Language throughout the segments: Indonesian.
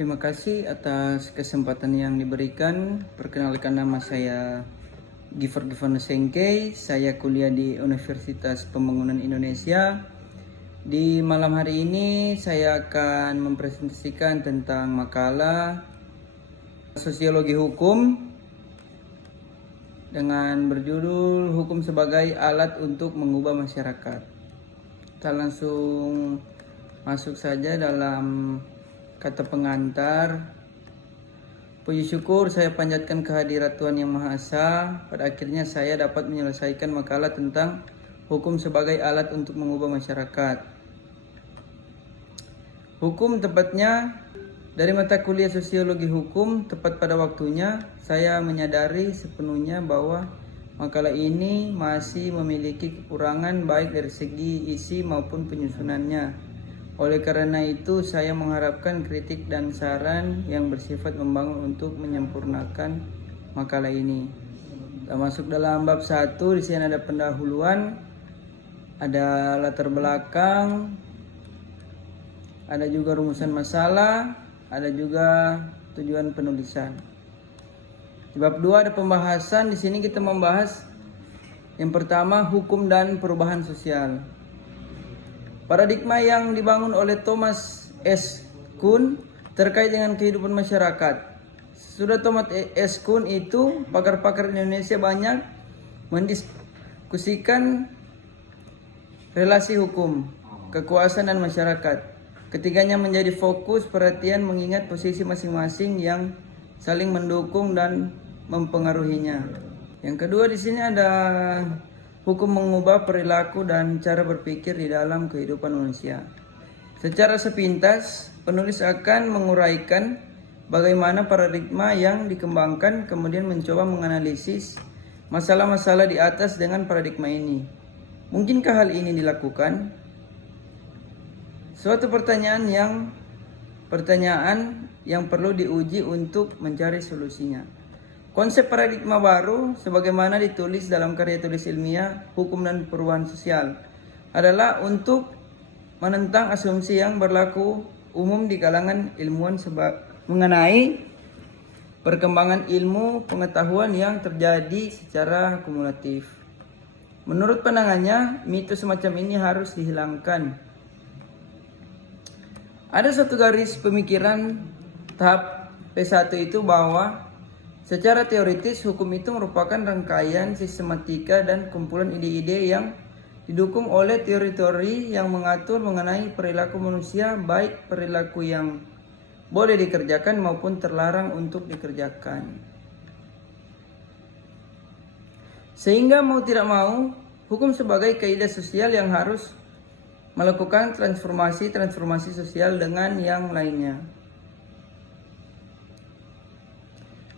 Terima kasih atas kesempatan yang diberikan. Perkenalkan, nama saya Gifford Giovanni Sengkei. Saya kuliah di Universitas Pembangunan Indonesia. Di malam hari ini saya akan mempresentasikan tentang makalah Sosiologi Hukum dengan berjudul Hukum sebagai Alat untuk Mengubah Masyarakat. Kita langsung masuk saja dalam kata pengantar. Puji syukur saya panjatkan kehadirat Tuhan Yang Maha Esa. Pada akhirnya saya dapat menyelesaikan makalah tentang hukum sebagai alat untuk mengubah masyarakat. Hukum tepatnya dari mata kuliah Sosiologi Hukum, tepat pada waktunya saya menyadari sepenuhnya bahwa makalah ini masih memiliki kekurangan baik dari segi isi maupun penyusunannya. Oleh karena itu, saya mengharapkan kritik dan saran yang bersifat membangun untuk menyempurnakan makalah ini. Kita masuk dalam bab 1. Di sini ada pendahuluan, ada latar belakang, ada juga rumusan masalah, ada juga tujuan penulisan. Di bab 2 ada pembahasan. Di sini kita membahas yang pertama, hukum dan perubahan sosial. Paradigma yang dibangun oleh Thomas S. Kuhn terkait dengan kehidupan masyarakat. Sudah Thomas S. Kuhn itu, pakar-pakar Indonesia banyak mendiskusikan relasi hukum, kekuasaan dan masyarakat. Ketiganya menjadi fokus perhatian mengingat posisi masing-masing yang saling mendukung dan mempengaruhinya. Yang kedua di sini ada hukum mengubah perilaku dan cara berpikir di dalam kehidupan manusia. Secara sepintas, penulis akan menguraikan bagaimana paradigma yang dikembangkan, kemudian mencoba menganalisis masalah-masalah di atas dengan paradigma ini. Mungkinkah hal ini dilakukan? Suatu pertanyaan yang perlu diuji untuk mencari solusinya. Konsep paradigma baru, sebagaimana ditulis dalam karya tulis ilmiah Hukum dan Perubahan Sosial, adalah untuk menentang asumsi yang berlaku umum di kalangan ilmuwan mengenai perkembangan ilmu pengetahuan yang terjadi secara kumulatif. Menurut pandangannya, mitos semacam ini harus dihilangkan. Ada satu garis pemikiran tahap P1 itu bahwa secara teoritis, hukum itu merupakan rangkaian sistematika dan kumpulan ide-ide yang didukung oleh teori-teori yang mengatur mengenai perilaku manusia, baik perilaku yang boleh dikerjakan maupun terlarang untuk dikerjakan. Sehingga mau tidak mau, hukum sebagai kaidah sosial yang harus melakukan transformasi sosial dengan yang lainnya.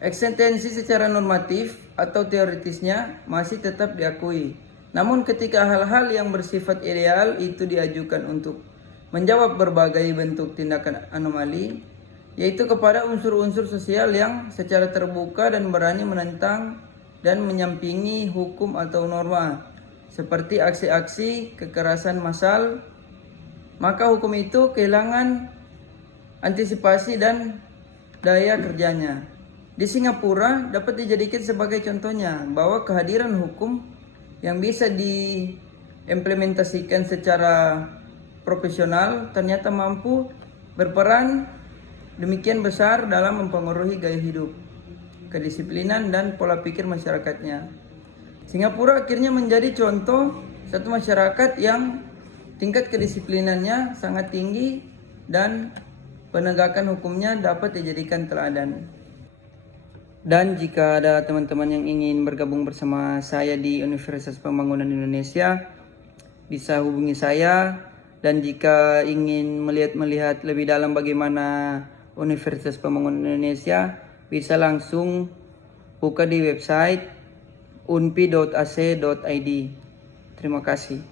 Eksistensi secara normatif atau teoritisnya masih tetap diakui. Namun ketika hal-hal yang bersifat ideal itu diajukan untuk menjawab berbagai bentuk tindakan anomali, yaitu kepada unsur-unsur sosial yang secara terbuka dan berani menentang dan menyampingi hukum atau norma, seperti aksi-aksi kekerasan massal, maka hukum itu kehilangan antisipasi dan daya kerjanya. Di Singapura dapat dijadikan sebagai contohnya bahwa kehadiran hukum yang bisa diimplementasikan secara profesional ternyata mampu berperan demikian besar dalam mempengaruhi gaya hidup, kedisiplinan dan pola pikir masyarakatnya. Singapura akhirnya menjadi contoh satu masyarakat yang tingkat kedisiplinannya sangat tinggi dan penegakan hukumnya dapat dijadikan teladan. Dan jika ada teman-teman yang ingin bergabung bersama saya di Universitas Pembangunan Indonesia, bisa hubungi saya. Dan jika ingin melihat lebih dalam bagaimana Universitas Pembangunan Indonesia, bisa langsung buka di website unpi.ac.id. Terima kasih.